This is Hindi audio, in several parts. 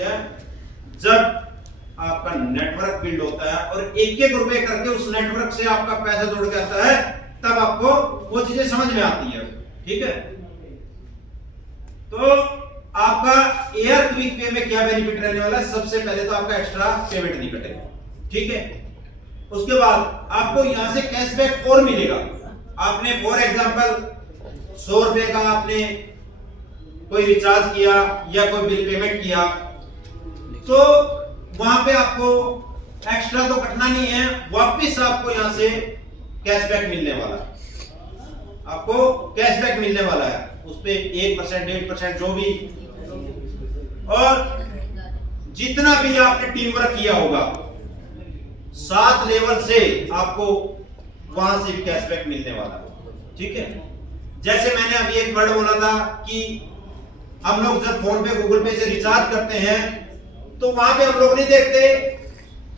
है जब आपका नेटवर्क बिल्ड होता है और एक एक रुपए करके उस नेटवर्क से आपका पैसा जुड़ के आता है, तब आपको वो चीजें समझ में आती है। ठीक है, तो आपका एयर क्विक पे में क्या बेनिफिट रहने वाला है? सबसे पहले तो आपका एक्स्ट्रा पेमेंट नहीं कटेगा। ठीक है, उसके बाद आपको यहां से कैशबैक और मिलेगा। आपने फॉर एग्जांपल 100 रुपए का आपने कोई रिचार्ज किया या कोई बिल पेमेंट किया, तो वहां पे आपको एक्स्ट्रा तो कटना नहीं है, वापस आपको यहां से कैशबैक मिलने वाला है। आपको कैशबैक मिलने वाला है उस पे 1%, 1.5% जो भी, और जितना भी आपने टीम वर्क किया होगा 7 लेवल से आपको वहां से भी कैशबैक मिलने वाला है। ठीक है, जैसे मैंने अभी एक वर्ड बोला था कि हम लोग जब फोन पे गूगल पे से रिचार्ज करते हैं तो वहां पे हम लोग नहीं देखते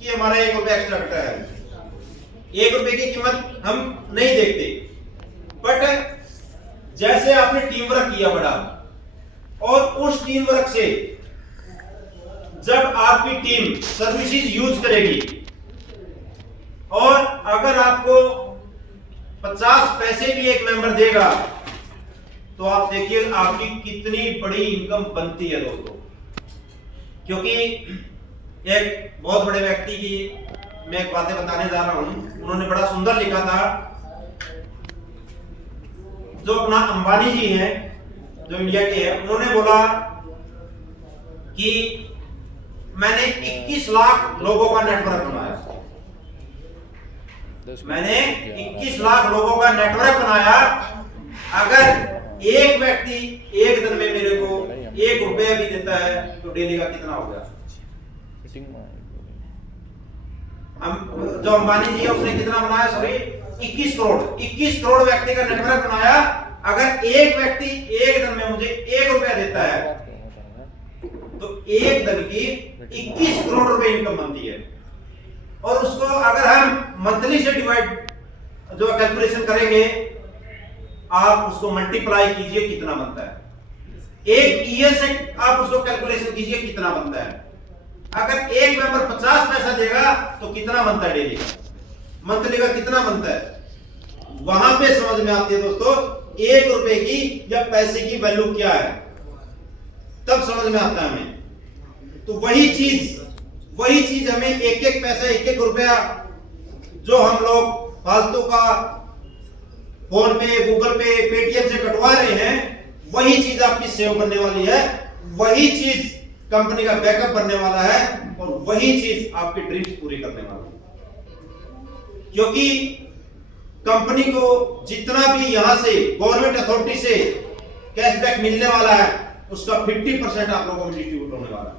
कि हमारा 1 रुपया एक्स्ट्रा कटा है, 1 रुपए की कीमत हम नहीं देखते। बट जैसे आपने टीम वर्क किया बड़ा, और उस टीम वर्क से जब आपकी टीम सर्विसेज यूज करेगी और अगर आपको 50 पैसे भी एक मेंबर देगा, तो आप देखिए आपकी कितनी बड़ी इनकम बनती है दोस्तों। क्योंकि एक बहुत बड़े व्यक्ति की मैं एक बातें बताने जा रहा हूं, उन्होंने बड़ा सुंदर लिखा था। जो अपना अंबानी जी हैं, जो इंडिया के हैं, उन्होंने बोला कि मैंने 21 लाख लोगों का नेटवर्क बनाया। मैंने 21 लाख लोगों का नेटवर्क बनाया। अगर एक व्यक्ति एक दिन में मेरे को 1 रुपया भी देता है तो डेली का कितना हो गया? जो अंबानी जी है उसने कितना बनाया? सॉरी 21 करोड़। 21 करोड़ व्यक्ति का नेटवर्क बनाया। अगर एक व्यक्ति एक दिन में मुझे 1 रुपया देता है तो एक दिन की 21 करोड़ रुपए इनकम बनती है। और उसको अगर हम मंथली से डिवाइड जो कैलकुलेशन करेंगे, आप उसको मल्टीप्लाई कीजिए कितना बनता है। एक ईयर से आप उसको कैलकुलेशन कीजिए कितना बनता है। अगर एक मेंबर 50 पैसा देगा तो कितना बनता है डेली का, मंथली का कितना बनता है? वहां पे समझ में आती है दोस्तों 1 रुपए की या पैसे की वैल्यू क्या है, तब समझ में आता है हमें। तो वही चीज हमें एक एक पैसा, एक एक रुपया जो हम लोग फालतू का फोन पे, गूगल पे, पेटीएम से कटवा रहे हैं, वही चीज आपकी सेव करने वाली है, वही चीज कंपनी का बैकअप बनने वाला है, और वही चीज आपकी ड्रीम्स पूरी करने वाला है। क्योंकि कंपनी को जितना भी यहां से गवर्नमेंट अथॉरिटी से कैशबैक मिलने वाला है, उसका 50% आप लोगों में डिस्ट्रीब्यूट होने वाला है।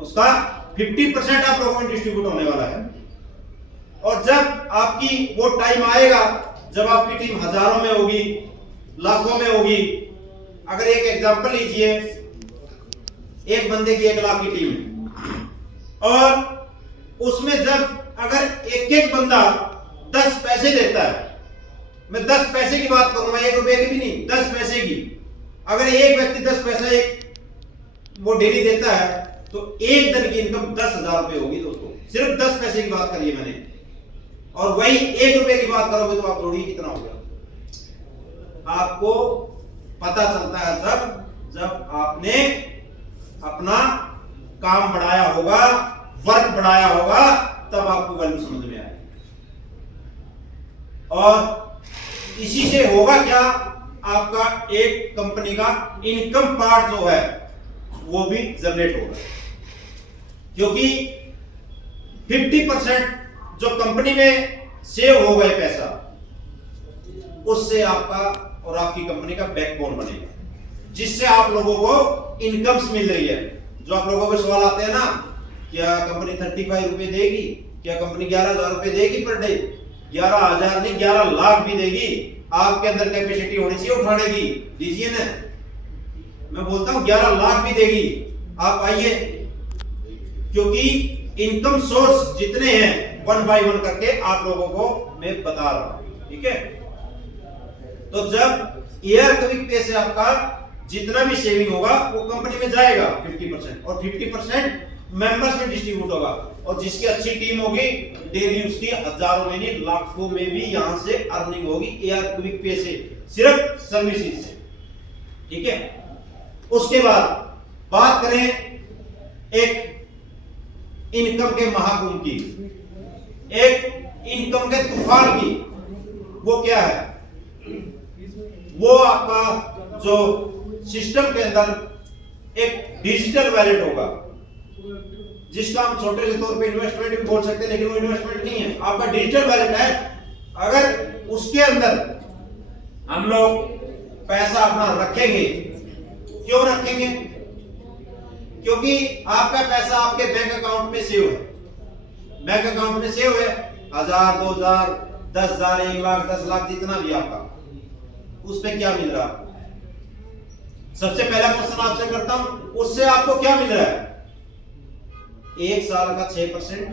उसका 50% आप लोगों में डिस्ट्रीब्यूट होने वाला है। और जब आपकी वो टाइम आएगा जब आपकी टीम हजारों में होगी, लाखों में होगी। अगर एक एग्जांपल लीजिए, एक बंदे की 1 लाख की टीम है और उसमें जब अगर एक एक बंदा 10 पैसे देता है, मैं 10 पैसे की बात करूंगा, 1 रुपए की भी नहीं, 10 पैसे की। अगर एक व्यक्ति 10 पैसा वो डेली देता है तो एक दिन की इनकम 10,000 रुपए होगी दोस्तों। सिर्फ 10 पैसे की बात करिए मैंने, और वही 1 रुपए की बात करोगे तो आप जोड़िए कितना हो गया। आपको पता चलता है जब आपने अपना काम बढ़ाया होगा, वर्क बढ़ाया होगा, तब आपको वैल्यू समझ में आएगी। और इसी से होगा क्या, आपका एक कंपनी का इनकम पार्ट जो है वो भी जनरेट होगा। क्योंकि 50% जो कंपनी में सेव हो गए पैसा, उससे आपका और आपकी कंपनी का बैकबोन बनेगा, जिससे आप लोगों को इनकम्स मिल रही है। जो आप लोगों के सवाल आते हैं ना, क्या कंपनी 35 रुपए देगी, क्या कंपनी 11,000 रुपए देगी पर डे? 11,000 नहीं, 11 लाख भी देगी। आपके अंदर कैपेसिटी होनी चाहिए उठाने की, दीजिए ना। मैं बोलता हूं 11 लाख भी देगी, आप आइए। क्योंकि इनकम सोर्स जितने हैं 1 बाय 1 करके आप लोगों को मैं बता रहा हूं। ठीक है, तो जब एयर क्विक पे से आपका जितना भी सेविंग होगा वो कंपनी में जाएगा 50%, और 50% मेंबर्स में डिस्ट्रीब्यूट होगा। और जिसकी अच्छी टीम होगी डेली उसकी हजारों में नहीं लाखों में भी यहां से अर्निंग होगी एआर क्विक पे से, सिर्फ सर्विसेज से। ठीक है, उसके बाद बात करें एक इनकम के महाकुंभ की, एक इनकम के तूफान की। वो क्या है? वो आपका जो सिस्टम के अंदर एक डिजिटल वैलेट होगा, जिसका हम छोटे से तौर पे इन्वेस्टमेंट भी बोल सकते हैं, लेकिन वो इन्वेस्टमेंट नहीं है, आपका डिजिटल वैलेट है। अगर उसके अंदर हम लोग पैसा अपना रखेंगे, क्यों रखेंगे? क्योंकि आपका पैसा आपके बैंक अकाउंट में सेव है। बैंक अकाउंट में सेव है 1000, 2000, 10,000, 1 लाख, 10 लाख, जितना भी आपका, उस पे क्या मिल रहा है? सबसे पहला क्वेश्चन आपसे करता हूं, उससे आपको क्या मिल रहा है? 1 साल का 6%,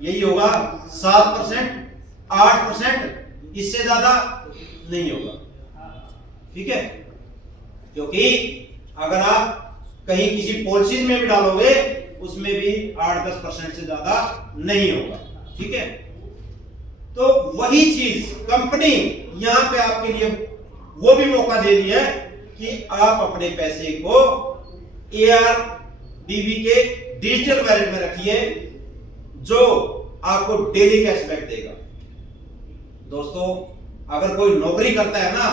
यही होगा 7%, 8%, इससे ज्यादा नहीं होगा। ठीक है, क्योंकि अगर आप कहीं किसी पॉलिसीज में भी डालोगे उसमें भी 8-10% से ज्यादा नहीं होगा। ठीक है, तो वही चीज कंपनी यहां पे आपके लिए वो भी मौका दे रही है कि आप अपने पैसे को ARDV के डिजिटल वैलेट में रखिए, जो आपको डेली कैशबैक देगा। दोस्तों, अगर कोई नौकरी करता है ना,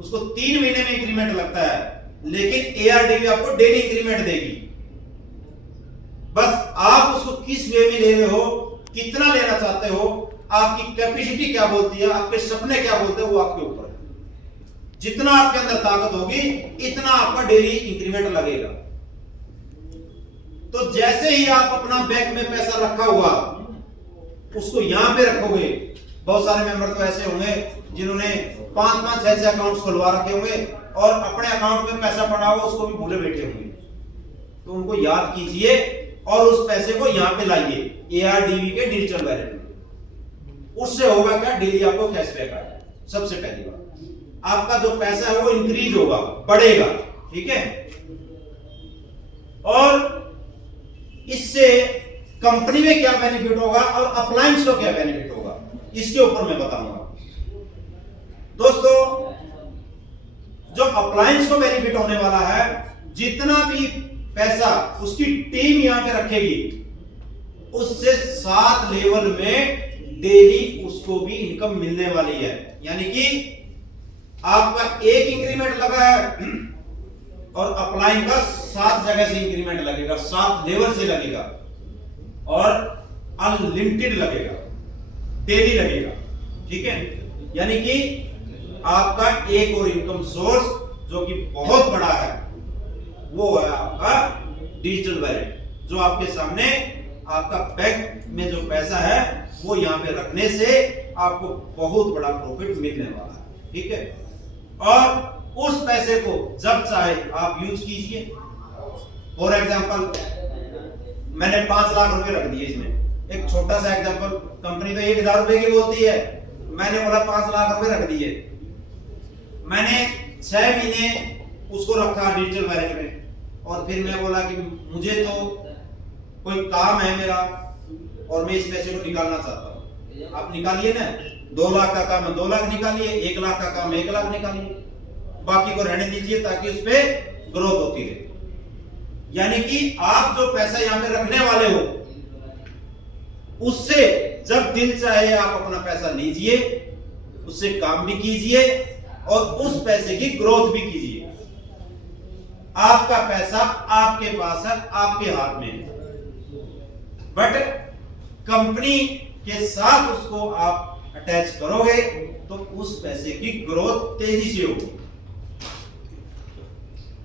उसको 3 महीने में इंक्रीमेंट लगता है, लेकिन ARDV आपको डेली इंक्रीमेंट देगी। बस आप उसको किस वे में ले रहे हो, कितना लेना चाहते हो, आपकी कैपेसिटी क्या बोलती है, आपके सपने क्या बोलते हैं, वो आपके ऊपर है। जितना आपके अंदर ताकत होगी इतना आपका डेली इंक्रीमेंट लगेगा। तो जैसे ही आप अपना बैंक में पैसा रखा हुआ उसको यहां पे रखोगे, बहुत सारे मेंबर तो ऐसे होंगे जिन्होंने 5-5, 6-6 अकाउंट्स खुलवा रखे होंगे और अपने अकाउंट में पैसा पड़ा हुआ उसको भी भूले बैठे होंगे। तो उनको याद कीजिए और उस पैसे को यहां पे लाइए ARDV के डिजिटल वैलेट में। उससे होगा क्या? डेली आपको कैशबैक आएगा। सबसे पहली बात, आपका जो पैसा है वो इंक्रीज होगा, बढ़ेगा। ठीक है, और इससे कंपनी में क्या बेनिफिट होगा और अप्लायंस को क्या बेनिफिट होगा, इसके ऊपर मैं बताऊंगा। दोस्तों, जो अप्लायंस को बेनिफिट होने वाला है, जितना भी पैसा उसकी टीम यहां पे रखेगी, उससे 7 लेवल में डेली उसको भी इनकम मिलने वाली है। यानी कि आपका एक इंक्रीमेंट लगा है और अप्लाइंग का 7 जगह से इंक्रीमेंट लगेगा, 7 लेवल से लगेगा और अनलिमिटेड लगेगा, डेली लगेगा। ठीक है, यानी कि आपका एक और इनकम सोर्स जो कि बहुत बड़ा है वो है आपका डिजिटल वैलेट, जो आपके सामने आपका बैंक में जो पैसा है वो यहां पे रखने से आपको बहुत बड़ा प्रॉफिट मिलने वाला है। ठीक है, और उस पैसे को जब चाहे आप यूज कीजिए। फॉर एग्जांपल, मैंने 5 लाख रुपए रख दिए इसमें, एक छोटा सा एग्जांपल, कंपनी तो 1000 रुपए की बोलती है, मैंने बोला 5 लाख रुपए रख दिए, मैंने 6 महीने उसको रखा डिजिटल वैलेट में, और फिर मैं बोला कि मुझे तो कोई काम है मेरा और मैं इस पैसे को निकालना चाहता हूं। आप निकालिए ना, 2 लाख का काम है 2 लाख निकालिए, 1 लाख का काम है 1 लाख निकालिए, बाकी को रहने दीजिए ताकि उस पे ग्रोथ होती रहे। यानी कि आप जो पैसा यहां पे रखने वाले हो, उससे जब दिल चाहे आप अपना पैसा लीजिए, उससे काम भी कीजिए और उस पैसे की ग्रोथ भी कीजिए। आपका पैसा आपके पास है, आपके हाथ में है, बट कंपनी के साथ उसको आप अटैच करोगे तो उस पैसे की ग्रोथ तेजी से होगी।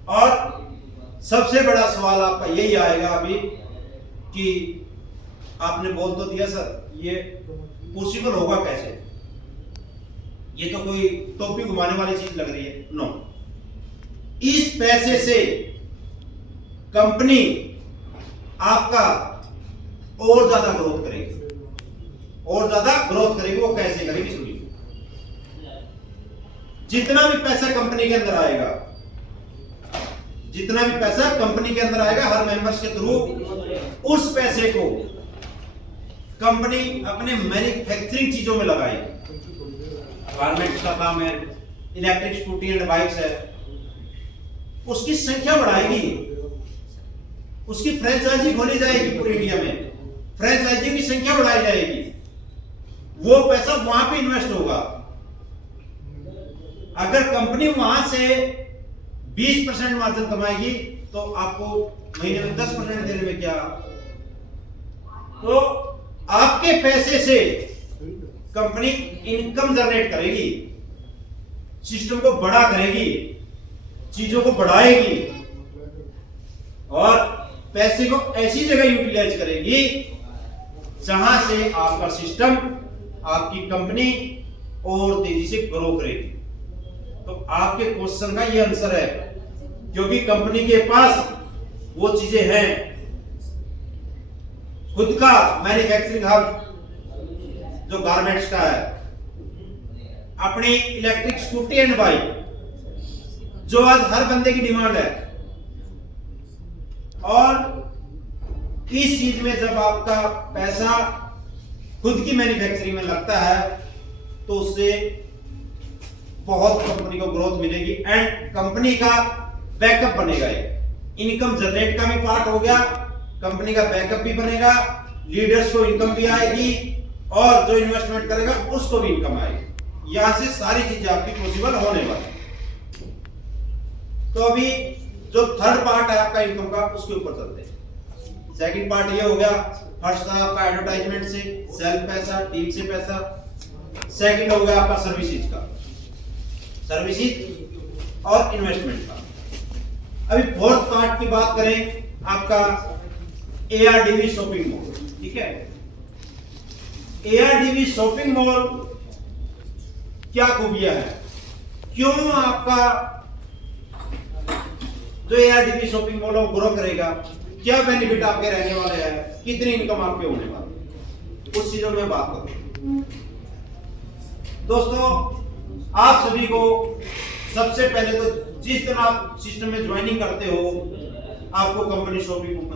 और सबसे बड़ा सवाल आपका यही आएगा अभी कि आपने बोल तो दिया सर, ये पॉसिबल होगा कैसे, ये तो कोई टोपी घुमाने वाली चीज लग रही है। नो, इस पैसे से कंपनी आपका और ज्यादा ग्रोथ करेगी, और ज्यादा ग्रोथ करेगी। वो कैसे करेगी सुनिए। जितना भी पैसा कंपनी के अंदर आएगा जितना भी पैसा कंपनी के अंदर आएगा हर मेंबर्स के थ्रू, उस पैसे को कंपनी अपने मैन्युफैक्चरिंग चीजों में लगाएगी। गारमेंट्स का काम है, इलेक्ट्रिक स्कूटी एंड बाइक्स है, उसकी संख्या बढ़ाएगी, उसकी फ्रेंचाइजी खोली जाएगी पूरे इंडिया में, फ्रेंचाइजी की संख्या बढ़ाई जाएगी, वो पैसा वहां पे इन्वेस्ट होगा। अगर कंपनी वहां से 20% मार्जिन कमाएगी तो आपको महीने में 10% देने में क्या, तो आपके पैसे से कंपनी इनकम जनरेट करेगी, सिस्टम को बड़ा करेगी, चीजों को बढ़ाएगी और पैसे को ऐसी जगह यूटिलाइज करेगी जहां से आपका सिस्टम, आपकी कंपनी और तेजी से ग्रो करेगी। तो आपके क्वेश्चन का ये आंसर है, क्योंकि कंपनी के पास वो चीजें हैं, खुद का मैन्युफैक्चरिंग हब जो गारमेंट्स का है, अपनी इलेक्ट्रिक स्कूटी एंड बाइक जो आज हर बंदे की डिमांड है, और इस चीज में जब आपका पैसा खुद की मैन्युफैक्चरिंग में लगता है तो उससे बहुत कंपनी को ग्रोथ मिलेगी एंड कंपनी का बैकअप बनेगा। इनकम जनरेट का भी पार्ट हो गया, कंपनी का बैकअप भी बनेगा, लीडर्स को इनकम भी आएगी और जो इन्वेस्टमेंट करेगा उसको भी इनकम आएगी। यहां से सारी चीजें आपकी पॉसिबल होने वाली। तो अभी जो थर्ड पार्ट है आपका इनकम का, उसके ऊपर चलते हैं। सेकंड पार्ट ये हो गया, फर्स्ट था आपका एडवर्टाइजमेंट से, सेल पैसा, टीम से पैसा। सेकंड हो गया आपका सर्विसेज का, सर्विसेज और इन्वेस्टमेंट का। अभी फोर्थ पार्ट की बात करें आपका ARDV शॉपिंग मॉल, ठीक है। ARDV शॉपिंग मॉल क्या खूबियां है, क्यों आपका जो ARDV शॉपिंग मॉल ग्रो करेगा, क्या बेनिफिट आपके रहने वाले हैं, कितनी इनकम आपके होने वाली, उस चीजों में बात करूं। दोस्तों आप सभी को सबसे पहले तो जिस दिन आप सिस्टम में ज्वाइनिंग करते हो आपको कंपनी शॉपिंग कूपन